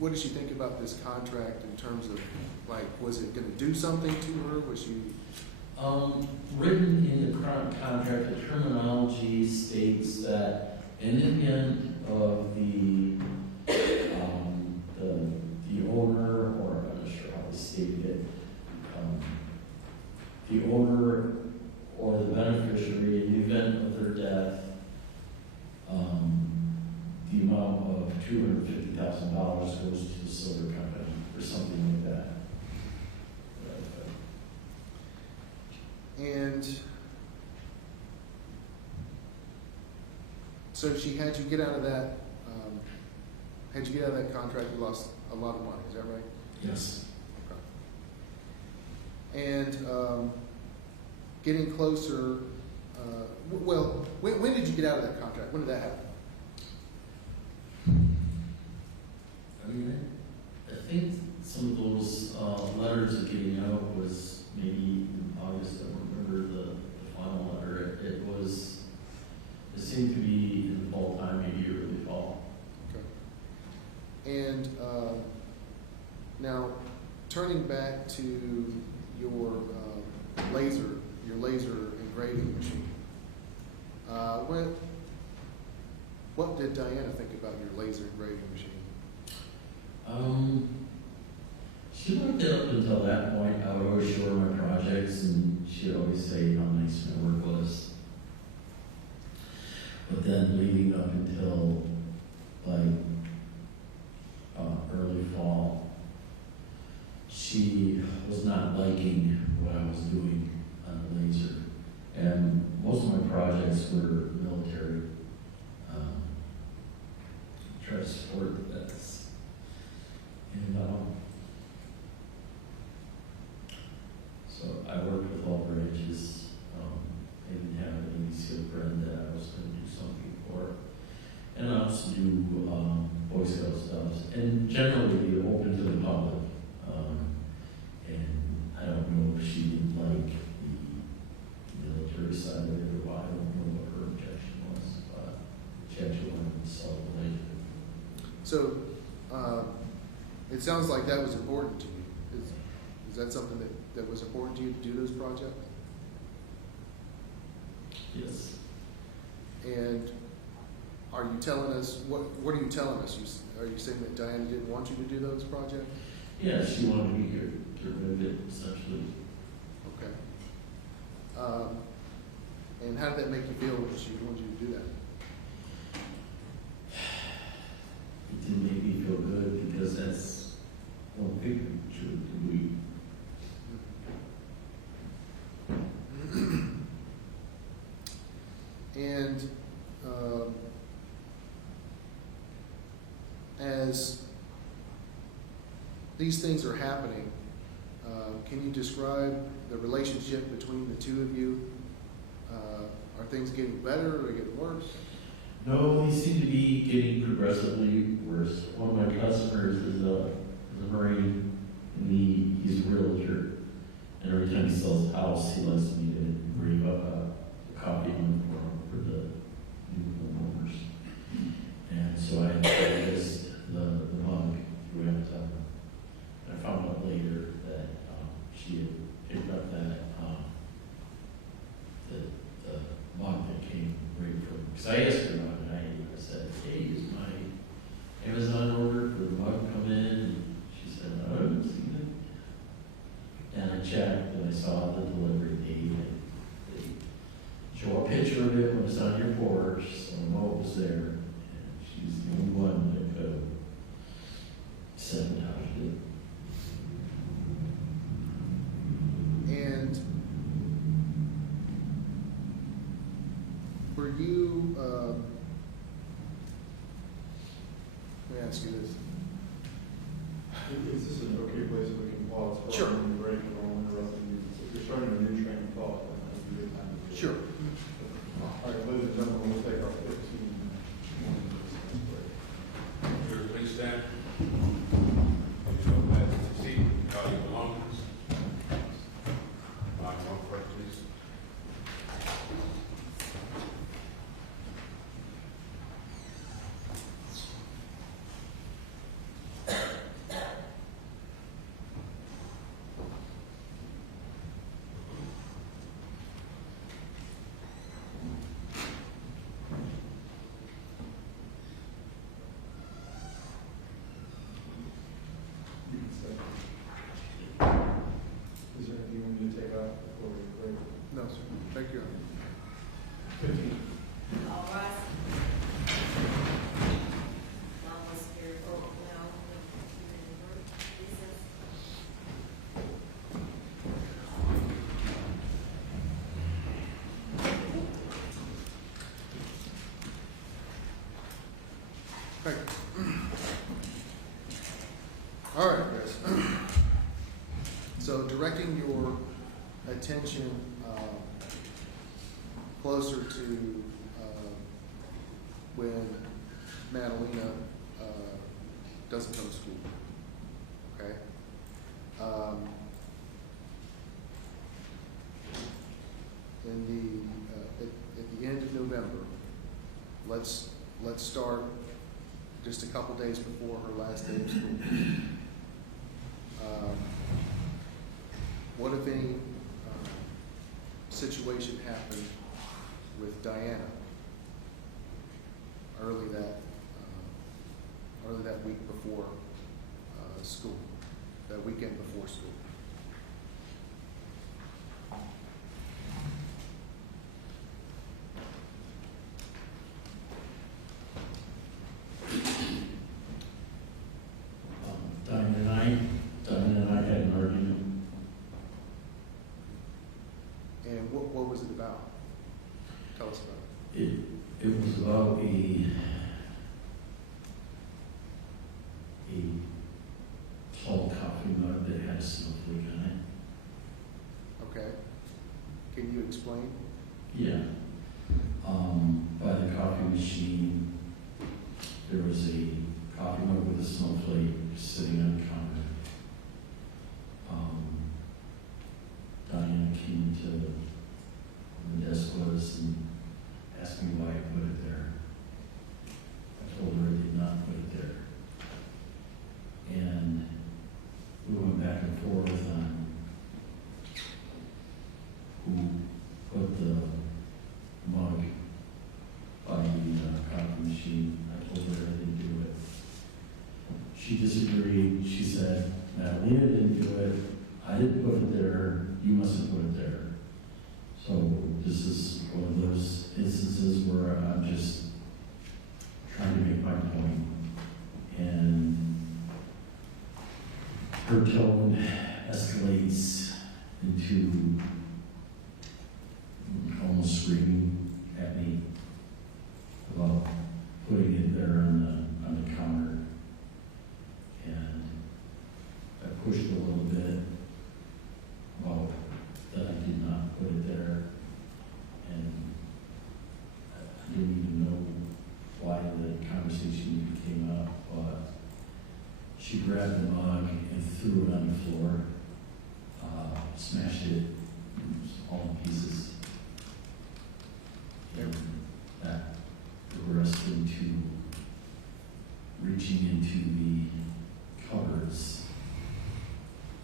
what did she think about this contract in terms of, like, was it gonna do something to her? Was she? Written in the current contract, the terminology states that in the event of the owner, or I'm not sure how they stated it, the owner or the beneficiary, in the event of their death, the amount of $250,000 goes to the silver company or something like that. And so she had you get out of that, contract, you lost a lot of money, is that right? Yes. Okay. And getting closer, well, when did you get out of that contract? When did that happen? I think some of those letters of getting out was maybe in August. I don't remember the final letter. It seemed to be in the fall time, maybe early fall. Okay. And now, turning back to your laser engraving machine, what did Diana think about your laser engraving machine? She liked it up until that point. I would always show her my projects, and she'd always say how nice my work was. But then leading up until like early fall, she was not liking what I was doing on the laser. And most of my projects were military. Try to support the vets. And so I worked with all branches. I didn't have a Navy SEAL friend that I was going to do something for. And I also do Boy Scout stuff. And generally open to the public. And I don't know if she didn't like the military side of it or why. I don't know what her objection was. But she actually wanted to sell the laser. So, it sounds like that was important to you. Is that something that was important to you to do those projects? Yes. And are you telling us, what are you telling us? Are you saying that Diana didn't want you to do those projects? Yeah, she wanted me to get rid of it, essentially. Okay. And how did that make you feel when she wanted you to do that? It didn't make me feel good because that's one big picture to me. And as these things are happening, can you describe the relationship between the two of you? Are things getting better or getting worse? No, they seem to be getting progressively worse. One of my customers is a Marine, and he's a realtor. And every time he sells a house, he likes me to engrave up a copy of him for the new homeowners. And so I purchased the mug through Amazon. I found out later that she had picked up that the mug that came right from, because I asked her about it, I said, hey, is my Amazon order for the mug come in? And she said, no, I haven't seen it. And I checked and I saw the delivery date, and they show a picture of it when it's on your porch, so I know it was there. And she's the only one that could have sabotaged it. And were you, let me ask you this. Is this an okay place we can pause for Sure. a moment break and all interrupting you? If you're starting a new train of thought, then that's a good time to do it. Sure. All right, ladies and gentlemen, we'll take our 15-minute break. Please stand. Please go back to the seat. Call your belongings. Line one first, please. All right, guys. So directing your attention closer to when Madalina doesn't come to school, okay? At the end of November, let's start just a couple days before her last day of school. What if any situation happened with Diana early that week before school, that weekend before school? Diana and I had an argument. And what was it about? Tell us about it. It was about a tall coffee mug that had a snowflake on it. Okay. Can you explain? Yeah. By the coffee machine, there was a coffee mug with a snowflake sitting on the counter. Diana came to where the desk was and asked me why I put it there. I told her I did not put it there. And we went back and forth on who put the mug by the coffee machine. I told her I didn't do it. She disagreed. She said, Madalina didn't do it. I didn't put it there. You mustn't put it there. So this is one of those instances where I'm just trying to make my point. And her tone escalates into almost screaming at me about putting it there on the counter. And I pushed a little bit about that I did not put it there. And I didn't even know why the conversation even came up, but she grabbed the mug and threw it on the floor, smashed it all in pieces. And that progressed into reaching into the cupboards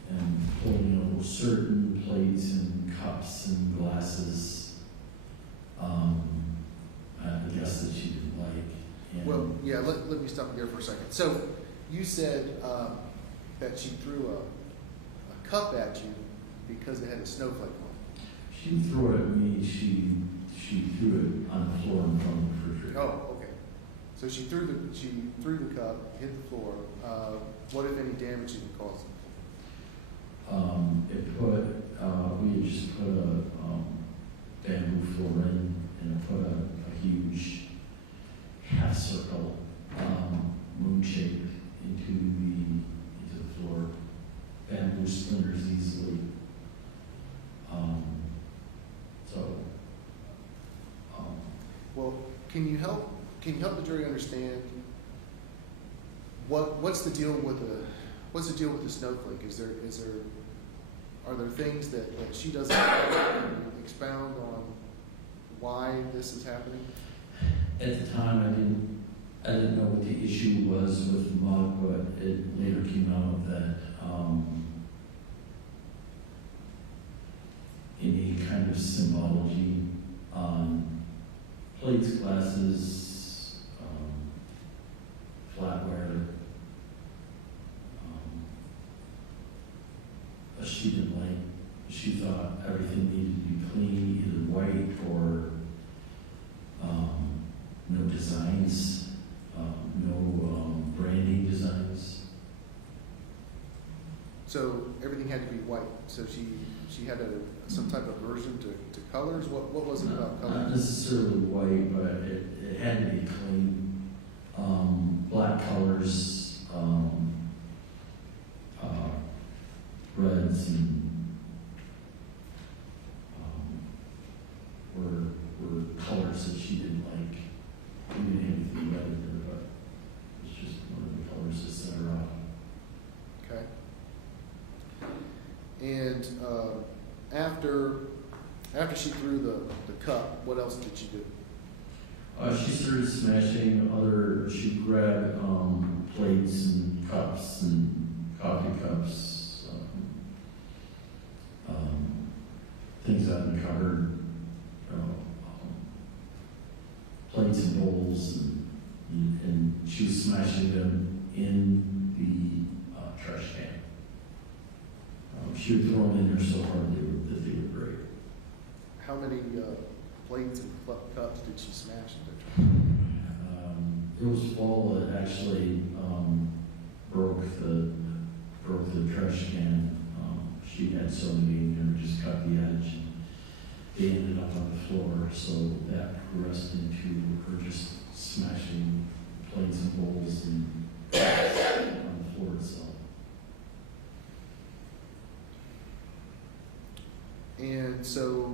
and pulling out certain plates and cups and glasses. I guess that she didn't like. And Well, yeah, let me stop you there for a second. So you said that she threw a cup at you because it had a snowflake on it. she threw it at me. She threw it on the floor in front of the refrigerator. Oh, okay. So she threw the cup, hit the floor. What if any damage did it cause? We had just put a bamboo floor in, and I put a huge half circle moon shape into the floor. Bamboo splinters easily. Well, can you help the jury understand what's the deal with the snowflake? Are there things that she doesn't expound on why this is happening? At the time, I didn't know what the issue was with the mug, but it later came out that any kind of symbology on plates, glasses, flatware, she didn't like. She thought everything needed to be clean, either white or no designs, no branding designs. So everything had to be white. So she had some type of aversion to colors. What was it about colors? Not necessarily white, but it had to be clean. Black colors, And after she threw the cup, what else did she do? She started smashing she grabbed plates and cups and coffee cups, things out in the cupboard, plates and bowls, and she was smashing them in the trash can. She would throw them in there so hard that they would break. How many plates and cups did she smash in the It was full. It actually broke the trash can. She had so many in there, just cut the edge. They ended up on the floor, so that progressed into her just smashing plates and bowls and on the floor itself. And so,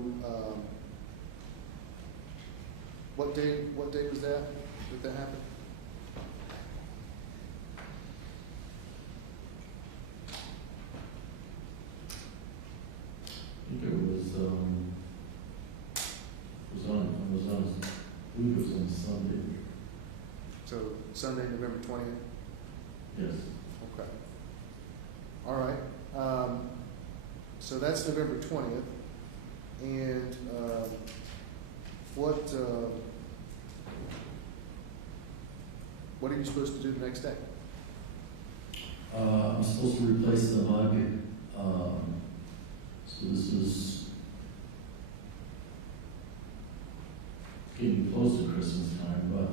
what day was that happened? I think it was I believe it was on Sunday. So Sunday, November 20th? Yes. Okay. All right. So that's November 20th. And what are you supposed to do the next day? I'm supposed to replace the mug. So this is getting close to Christmas time, but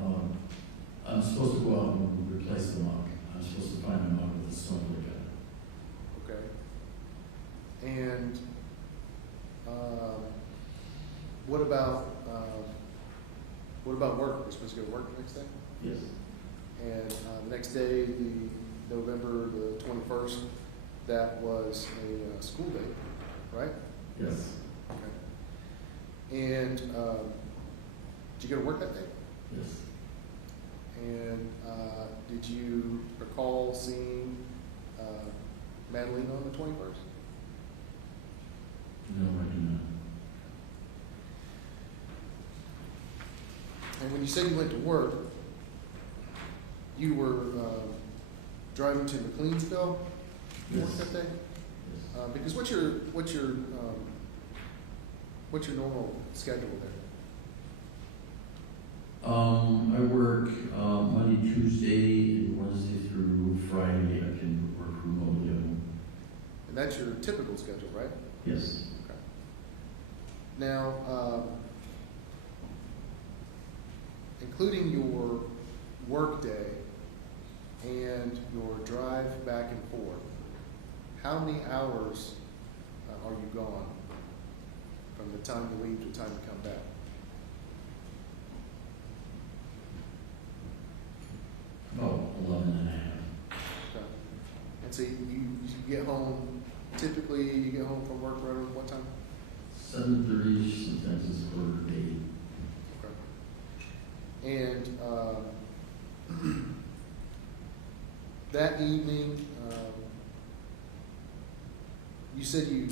I'm supposed to go out and replace the mug. I'm supposed to find a mug with a snowflake on it. Okay. And what about work? We're supposed to go to work the next day? Yes. And the next day, the November the 21st, that was a school day, right? Yes. Okay. And did you go to work that day? Yes. And did you recall seeing Madalina on the 21st? No, I do not. And when you said you went to work, you were driving to McLeansville to work Yes. that day? Yes. Because what's your normal schedule there? I work Monday, Tuesday, and Wednesday through Friday. I can work remotely at home. And that's your typical schedule, right? Yes. Okay. Now, including your work day and your drive back and forth, how many hours are you gone from the time you leave to the time you come back? About 11 and a half. Okay. And so you get home, typically you get home from work around what time? 7:30, sometimes it's 7:30. Okay. And that evening, you said you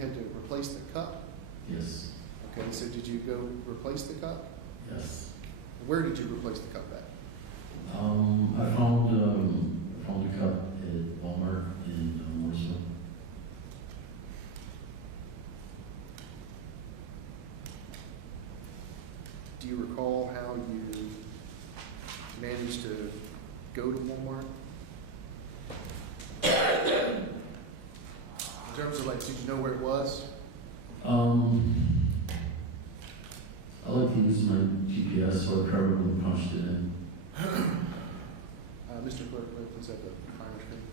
had to replace the cup. Yes. Okay. So did you go replace the cup? Yes. Where did you replace the cup at? I found a cup at Walmart in Mooresville. Do you recall how you managed to go to Walmart? In terms of did you know where it was? I like to use my GPS, so I probably punched it in. Mr. Clerk, please have the final thing.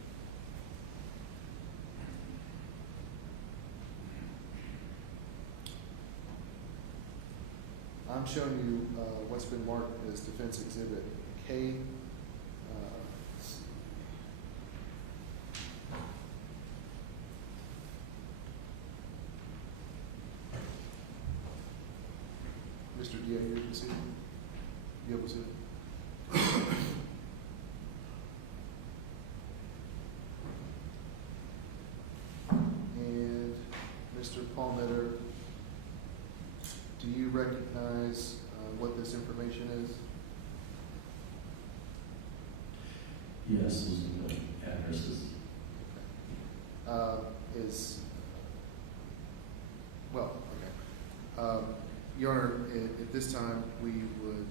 I'm showing you what's been marked as Defense Exhibit K. Mr. D, you can see it? You able to see it? And Palmiter, do you recognize what this information is? Yes, those are the addresses. Is, well, okay. Your Honor, at this time, we would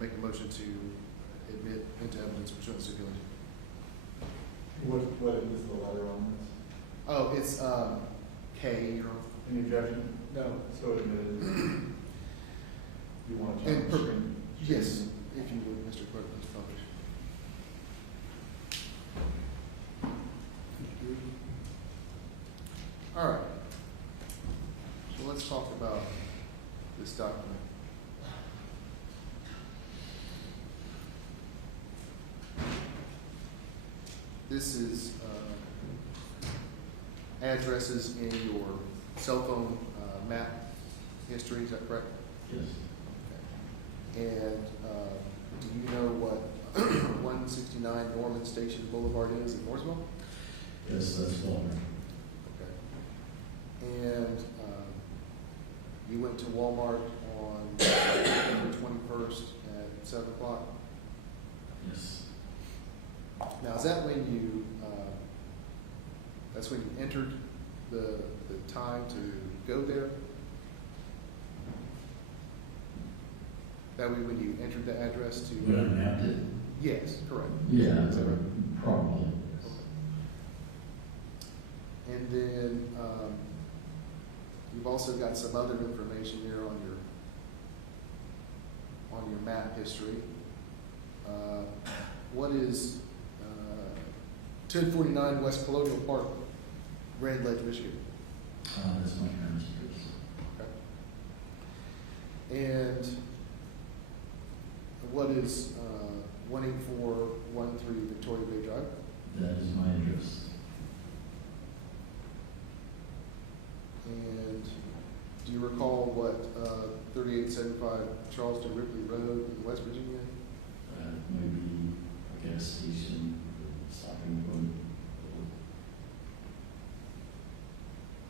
make a motion to admit into evidence pursuant to stipulation. What is the letter on this? Oh, it's K, Your Honor. Any objection? No. So admitted. You want to And change per- the screen? Yes, if you would, Mr. Clerk, please publish. All right. So let's talk about this document. This is addresses in your cell phone map history, is that correct? Yes. And do you know what 169 Norman Station Boulevard is in Mooresville? Yes, that's Walter. Okay. And you went to Walmart on November 21st at 7 o'clock? Yes. Now, is that when you, that's when you entered the time to go there? That way when you entered the address to? When I mapped it? Yes, correct. Yeah, Is that right? probably. And then you've also got some other information there on your map history. What is 1049 West Colonial Park, Grand Ledge, Michigan? That's my parents' address. Okay. And what is 18413 Victoria Bay Drive? That is my address. And do you recall what 3875 Charleston Ripley Road in West Virginia? Maybe a gas station, stopping point.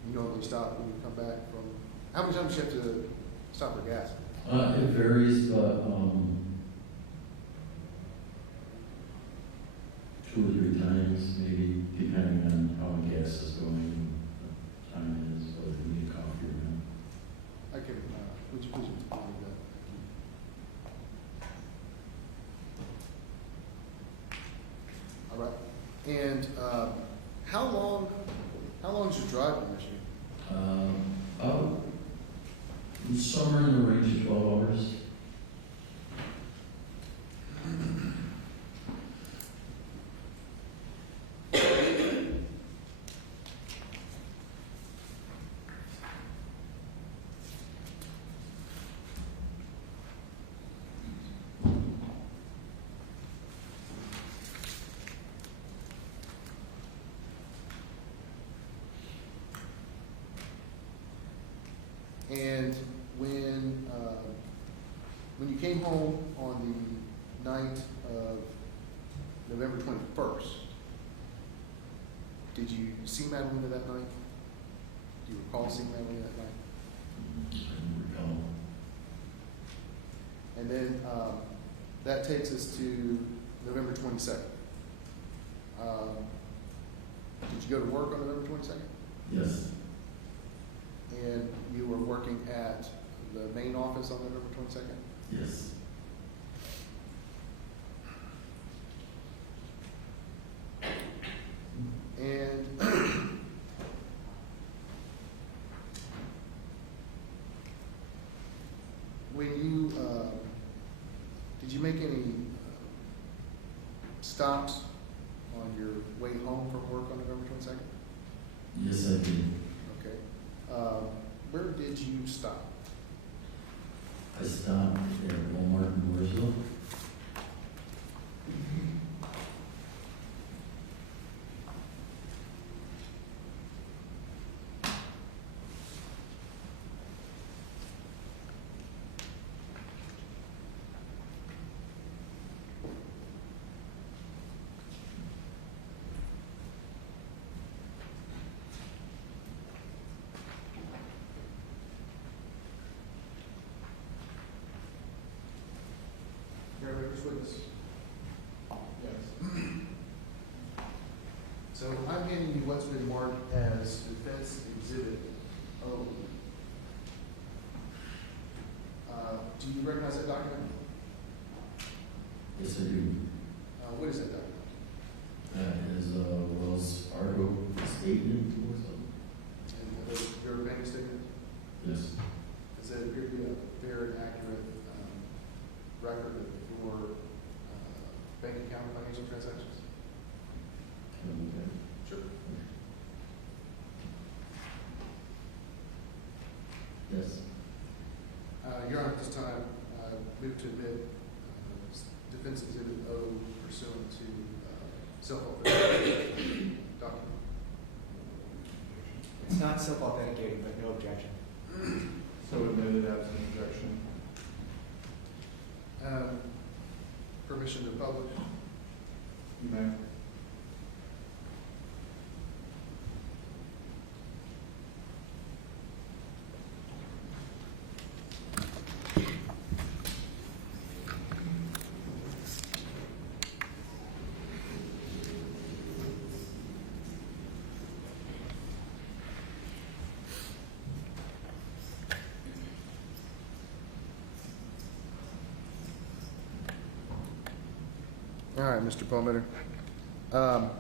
You normally stop when you come back from, how many times do you have to stop for gas? It varies, but 2 or 3 times, maybe, depending on how the gas is going, what time it is, whether you need coffee or not. I can, would you please explain that? All right. And how long is your drive in Michigan? About somewhere in the range of 12 hours. And when you came home on the night of November 21st, did you see Madalina that night? Do you recall seeing Madalina that night? I don't recall. And then that takes us to November 22nd. Did you go to work on November 22nd? Yes. And you were working at the main office on November 22nd? Yes. And when you, did you make any stops on your way home from work on November 22nd? Yes, I did. Okay. Where did you stop? I stopped at Walmart in Mooresville. first witness? Yes. So I'm handing you what's been marked as Defense Exhibit O. Do you recognize that document? Yes, I do. What is that document? That is a Wells Fargo statement or something. And your bank statement? Yes. Does that appear to be a fair and accurate record of your bank account and financial transactions? Okay. Sure. Yes. Your Honor, at this time, move to admit Defense Exhibit O pursuant to self-authenticating document. It's not self-authenticating, but no objection. So admitted absent objection. Permission to publish. You may. All right, Mr. Palmiter. Are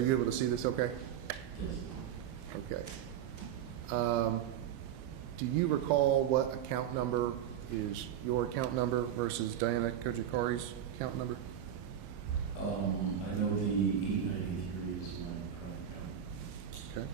you able to see this okay? Yes. Okay. Do you recall what account number is your account number versus Diana Cojocari's account number? I know the 893 is my current account. Okay.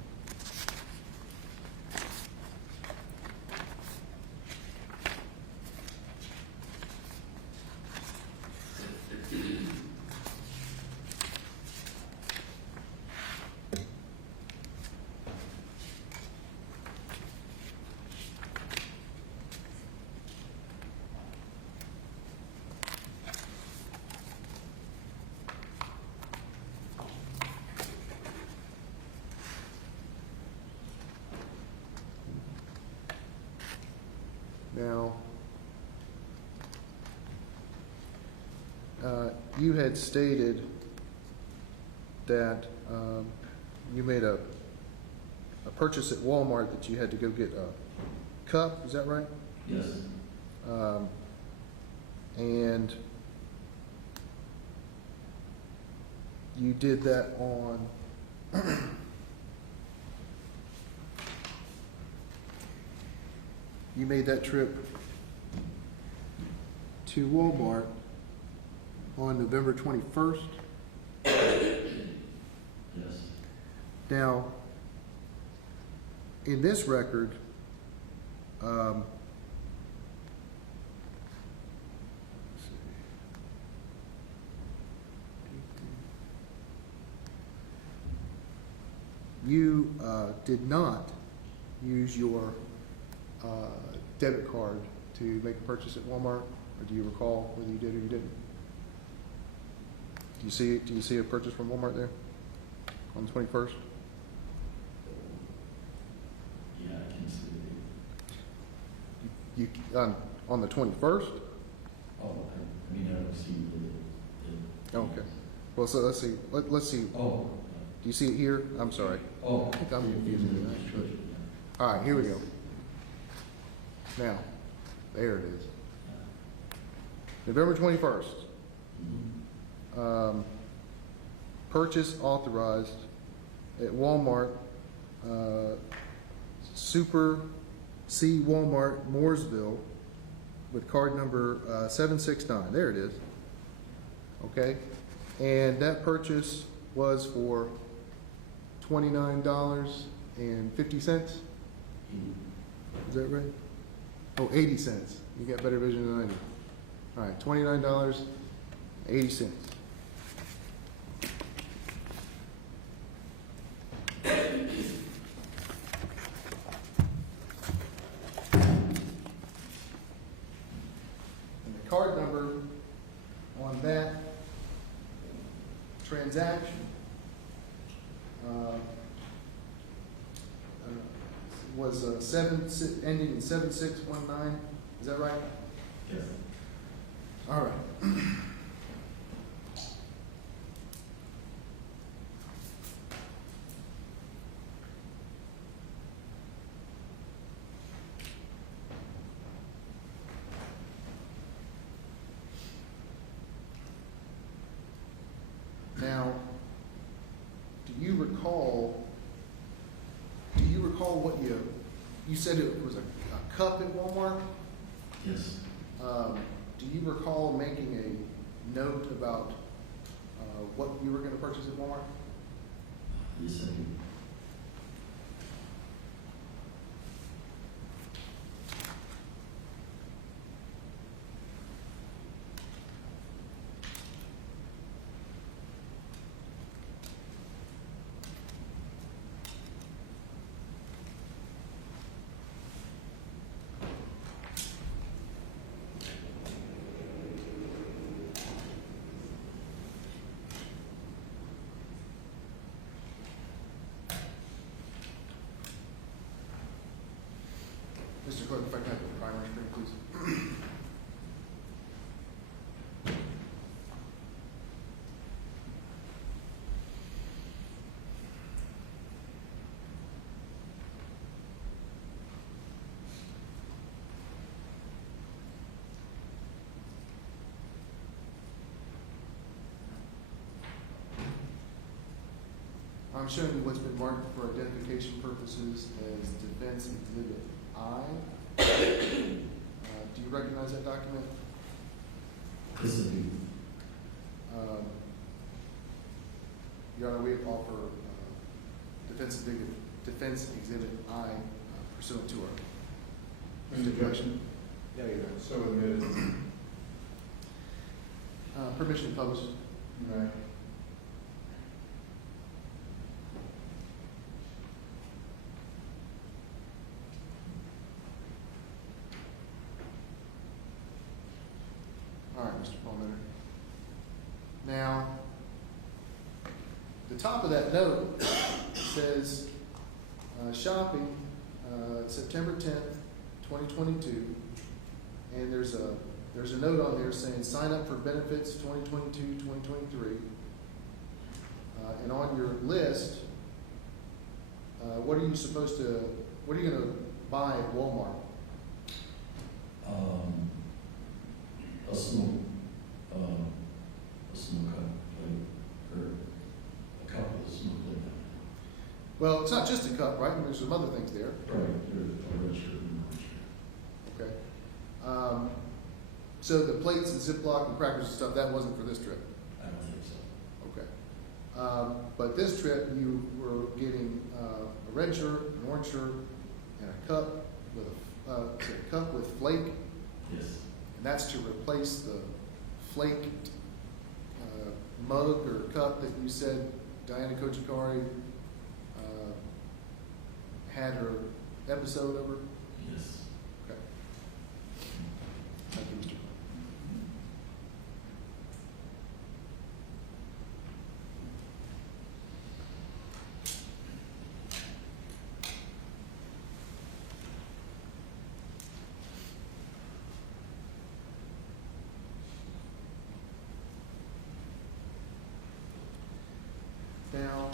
Now, you had stated that you made a purchase at Walmart that you had to go get a cup, is that right? Yes. And you did that on you made that trip to Walmart on November 21st. Yes. Now, in this record, you did not use your debit card to make a purchase at Walmart, or do you recall whether you did or you didn't? Do you see it? Do you see a purchase from Walmart there on the 21st? Yeah, I can see it. You on the 21st? Oh, I mean, I don't see the Oh, okay. Well, so let's see. Let's see. Oh. Do you see it here? I'm sorry. Oh. I think I'm confusing you, actually. All right, here we go. Now, there it is. November 21st. Purchase authorized at Walmart, Super C Walmart, Mooresville, with card number 769. There it is. Okay. And that purchase was for $29.50. Is that right? Oh, 80 cents. You got better vision than I do. All right, $29.80. And the card number on that transaction was ending in 7619. Is that right? Yes. All right. Now, do you recall what you said it was a cup at Walmart? Yes. Do you recall making a note about what you were going to purchase at Walmart? Yes, I do. Mr. Clerk, if I can have the primary screen, please. I'm showing you what's been marked for identification purposes as Defense Exhibit I. Do you recognize that document? Yes, I do. Your Honor, we offer Defense Exhibit I pursuant to our Mr. Objection? No, Your Honor. So admitted. permission to publish. May. All right, Mr. Palmiter. Now, the top of that note says shopping September 10th, 2022, and there's a note on there saying sign up for benefits 2022-2023. And on your list, what are you going to buy at Walmart? A smoke cup, like, or a cup with a smoke like Well, it's not just a cup, right? There's some other things there. that. Right, there's a red shirt and a white shirt. Okay. So the plates and Ziploc and crackers and stuff, that wasn't for this trip? I don't think so. Okay. But this trip, you were getting a red shirt, an orange shirt, and a cup with flake, Yes. and that's to replace the flaked mug or cup that you said Madalina Cojocari had her episode over? Yes. Okay. Thank you, Mr. Clerk. Now,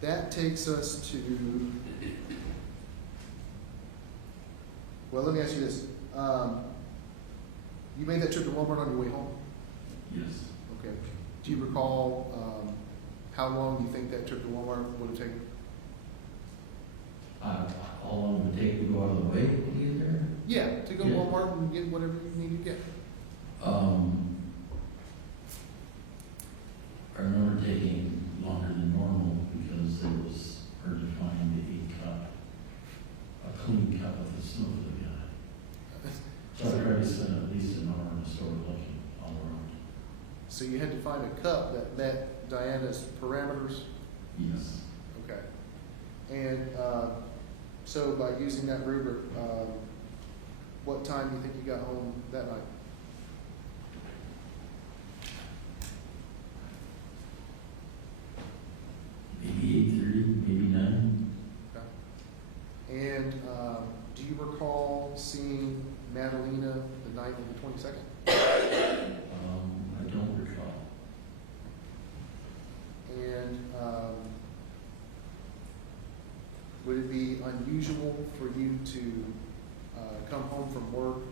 that takes us to, well, let me ask you this. You made that trip to Walmart on your way home? Yes. Okay. Do you recall how long you think that trip to Walmart would have taken? How long would it take to go out of the way to get there? Yeah, to go to Yeah. Walmart and get whatever you need to get. I remember taking longer than normal because it was hard to find a clean cup with a snow flake on it. So I tried to spend at least an hour in the store looking all around. So you had to find a cup that met Diana's parameters? Yes. Okay. And so by using that rubric, what time do you think you got home that night? Maybe 8:30, maybe 9. And do you recall seeing Madalina the night of the 22nd? I don't recall. And would it be unusual for you to come home from work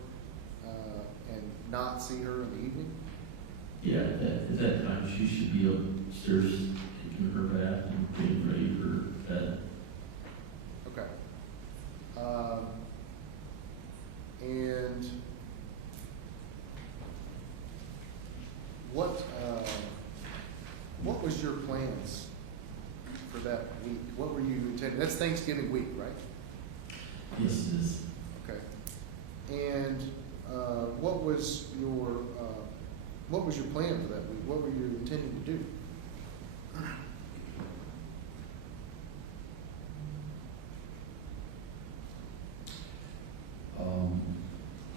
and not see her in the evening? Yeah, at that time, she should be upstairs taking her bath and getting ready for bed. Okay. And what was your plans for that week? What were you intending? That's Thanksgiving week, right? Yes, it is. Okay. And what was your plan for that week? What were you intending to do?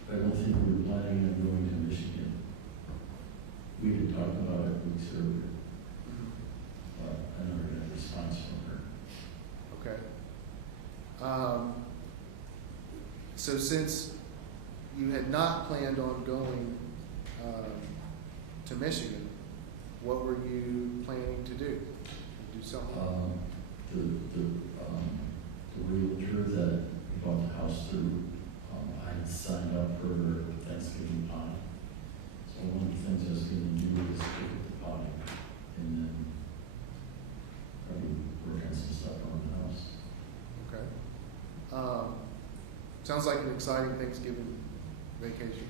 I don't think we were planning on going to Michigan. We had talked about it weeks earlier, but I never got a response from her. Okay. So since you had not planned on going to Michigan, what were you planning to do? Do something? The realtor that we bought the house through, I had signed up for Thanksgiving pie. So one of the things I was going to do is pick up the pie and then probably work on some stuff around the house. Okay. Sounds like an exciting Thanksgiving vacation.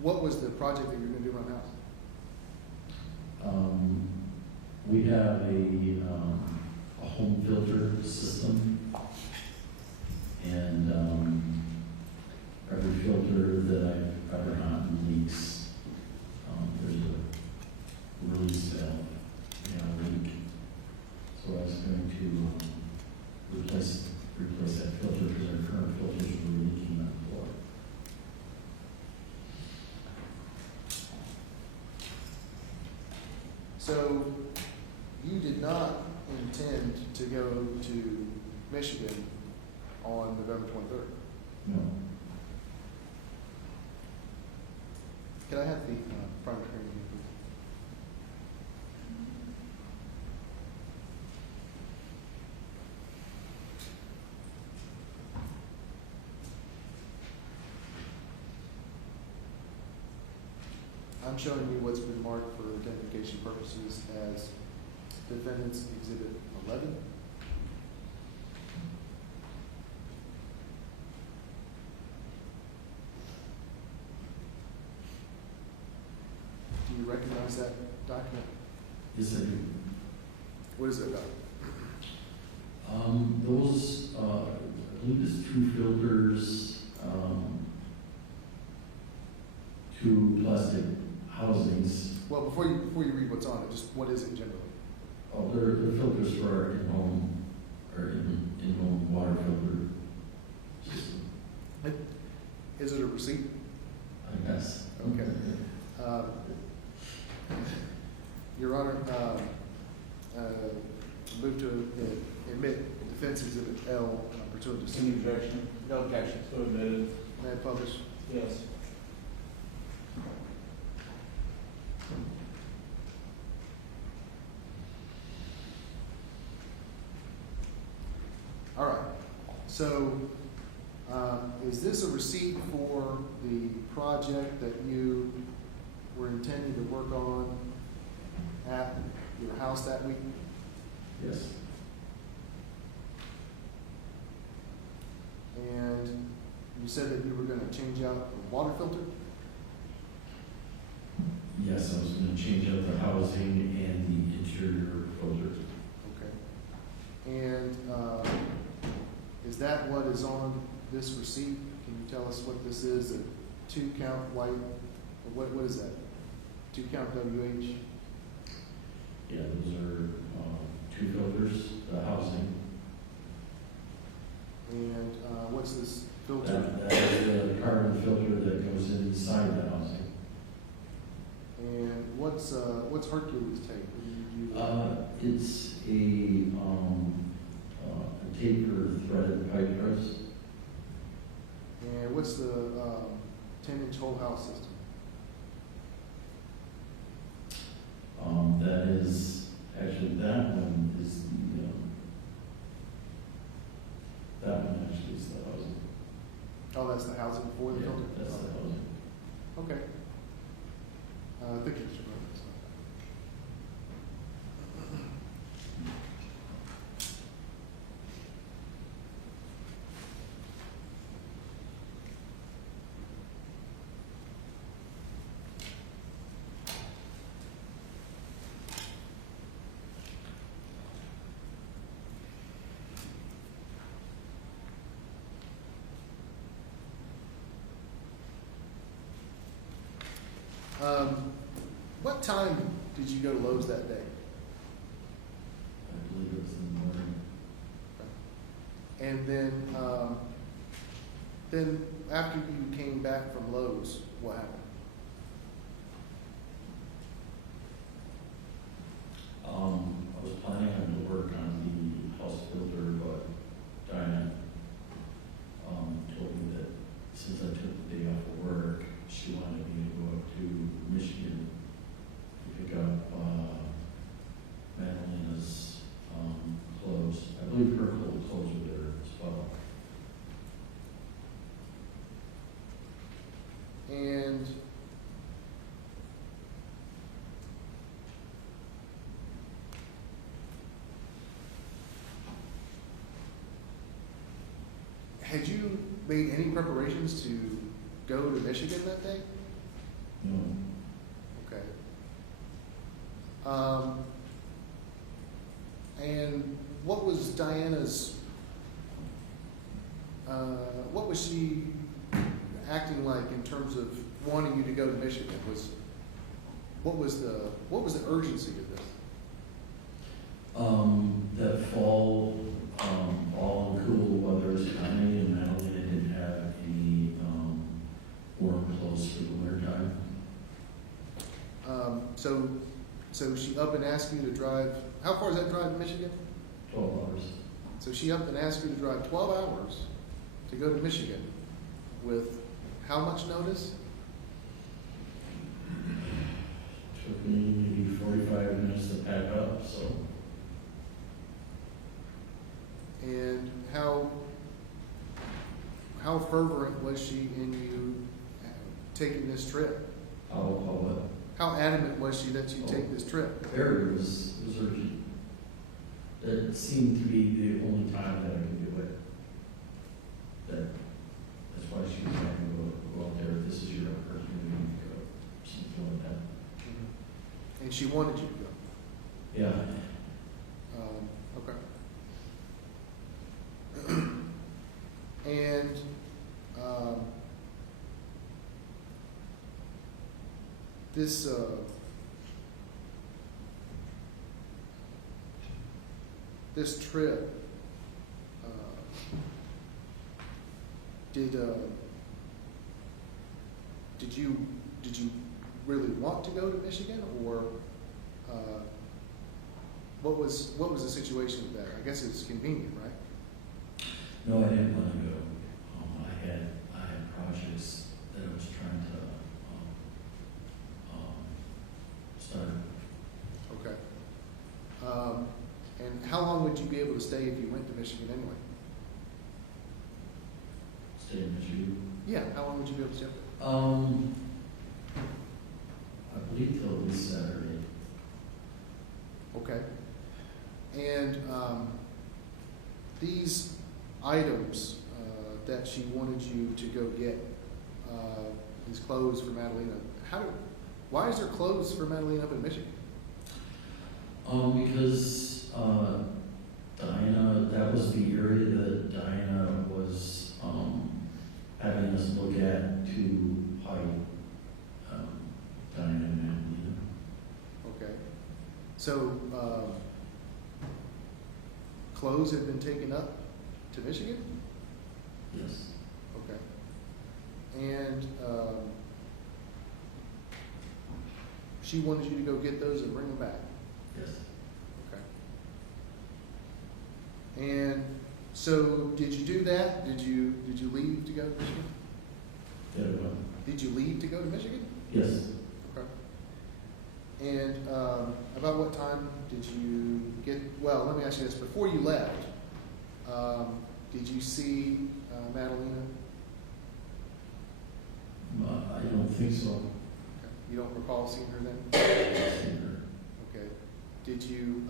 What was the project that you were going to do around the house? We have a home filter system, and every filter that I've ever gotten leaks. There's a release valve, leak. So I was going to replace that filter because our current filters were leaking on the floor. So you did not intend to go to Michigan on November 23rd. No. Can I have the primary hearing, please? I'm showing you what's been marked for identification purposes as Defendant's Exhibit 11. Do you recognize that document? Yes, I do. What is it about? Those, I believe it's 2 filters, 2 plastic housings. Well, before you read what's on it, just what is it generally? Oh, they're filters for our in-home, or in-home water filter system, Is it a receipt? I guess. Okay. Your Honor, move to admit Defense Exhibit L pursuant to Any objection? No objection. So admitted. May I publish? Yes. All right. So, is this a receipt for the project that you were intending to work on at your house that week? Yes. And you said that you were going to change out the water filter? Yes, I was going to change out the housing and the interior filter. Okay. And is that what is on this receipt? Can you tell us what this is? A 2-count white, or what is that? 2-count WH? Yeah, those are 2 filters, the housing. And what's this filter? That is the carbon filter that goes inside the housing. And what's Hercules tape? What do you use? It's a taper threaded pipe dress. And what's the 10-inch whole house system? That is, actually, that one is the, that one actually is the housing. Oh, that's the housing before the Yeah, filter? that's the housing. Okay. I think you should know this. What time did you go to Lowe's that day? I believe it was in the morning. And then after you came back from Lowe's, what happened? I was planning on to work on the house filter, but Diana, told me that since I took the day off of work, she wanted me to go up to Michigan to pick up, Madalina's, clothes. I believe her clothes were there as well. And had you made any preparations to go to Michigan that day? No, Okay. And what was Diana's, what was she acting like in terms of wanting you to go to Michigan? What was the urgency of this? that fall, fall and cool weather was coming, and Madalina didn't have any, warm clothes for the winter time. So she up and asked you to drive, how far is that drive to Michigan? 12 hours. So she up and asked you to drive 12 hours to go to Michigan with how much notice? Took me maybe 45 minutes to pack up, so. And how fervent was she in you taking this trip? What? How adamant was she that you take this trip? Very was urgent. That seemed to be the only time that I could do it. That's why she was having to go out there. This is your opportunity to go. Something like that. And she wanted you to go. Yeah. Okay. And this this trip, did you really want to go to Michigan, or what was the situation with that? I guess it was convenient, right? No, I didn't want to go. I had projects that I was trying to start. Okay. And how long would you be able to stay if you went to Michigan anyway? Stay in Michigan. Yeah, how long would you be able to stay? I believe till this Saturday. Okay. And these items that she wanted you to go get, these clothes for Madalina, why is there clothes for Madalina up in Michigan? Because Diana, that was the area that Diana was having us look at to hide Diana and Madalina. Okay. So clothes have been taken up to Michigan? Yes. Okay. And she wanted you to go get those and bring them back? Yes. Okay. And So did you do that? Did you leave to go to Michigan? Yeah, well, Did you leave to go to Michigan? yes. Okay. And about what time did you get, well, let me ask you this. Before you left, did you see Madalina? I don't think so. Okay. You don't recall seeing her then? I haven't seen her. Okay. Did you